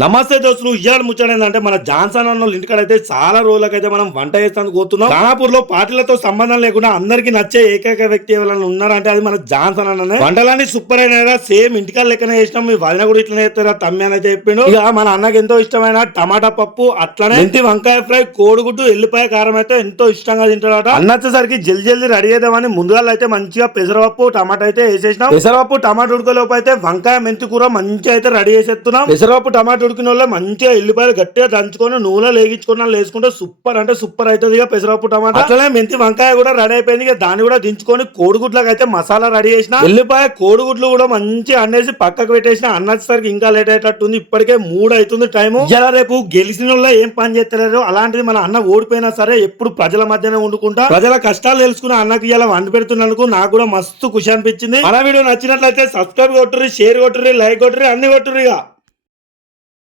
నమస్తే దోస్తులు, ఇయ్యాల ముచ్చటేందంటే మన జాన్సన్ అన్న ఇంటికాడైతే చాలా రోజులకైతే మనం వంట చేస్తానికి పోతున్నాం. ఖానాపూర్ లో పార్టీలతో సంబంధం లేకుండా అందరికి నచ్చే ఏకైక వ్యక్తి ఎవరైనా ఉన్నారంటే అది మన జాన్సన్ అన్ననే. వంటలన్నీ సూపర్ అయినా సేమ్ ఇంటికాడ లెక్కనే చేసినాం. మీ వదిన కూడా ఇట్లనే చేస్తారా తమ్మి అని అయితే చెప్పిండు. ఇక మన అన్నకి ఎంతో ఇష్టమైన టమాటా పప్పు, అట్లనే మెంతి వంకాయ ఫ్రై, కోడిగుడ్డు, ఎల్లిపాయ కారం అయితే ఎంతో ఇష్టంగా తింటాడట. అన్న వచ్చేసరికి జల్దీ రెడీ చేద్దామని ముందుగా అయితే మంచిగా పెసరపప్పు టమాటా అయితే వేసేసినాం. పెసరపప్పు టమాటా ఉడకలోపు అయితే వంకాయ మెంతి కూర మంచిగా అయితే రెడీ చేసేస్తున్నాం. పెసరపప్పు టమాటా ఉడికిన వాళ్ళ మంచిగా ఎల్లిపాయలు గట్టిగా దంచుకొని నూనె లేగించుకున్నా వేసుకుంటే సూపర్ అంటే సూపర్ అవుతుంది. ఇక పెసరపప్పు టమాటా అట్లనే మెంతి వంకాయ కూడా రెడీ అయిపోయింది. ఇక దాన్ని కూడా దించుకొని కోడిగుడ్లకు అయితే మసాలా రెడీ చేసిన. ఎల్లిపాయ కోడిగుడ్లు కూడా మంచిగా అండేసి పక్కకు పెట్టేసిన. అన్నసరికి ఇంకా లేట్ అయ్యేటట్టుంది. ఇప్పటికే 3 అవుతుంది టైము. ఇలా రేపు గెలిచిన వాళ్ళ ఏం పని చేస్తలేరు. అలాంటిది మన అన్న ఓడిపోయినా సరే ఎప్పుడు ప్రజల మధ్యనే ఉండుకుంటా ప్రజల కష్టాలు తెలుసుకున్న అన్నకి ఇలా వండి పెడుతున్నందుకు నాకు కూడా మస్తు ఖుషి అనిపించింది. మన వీడియో నచ్చినట్లయితే సబ్స్క్రైబ్ కొట్టుర్రి, షేర్ కొట్టుర్రి, లైక్ కొట్టుర్రి, అన్ని కొట్టుర్రి. ఇక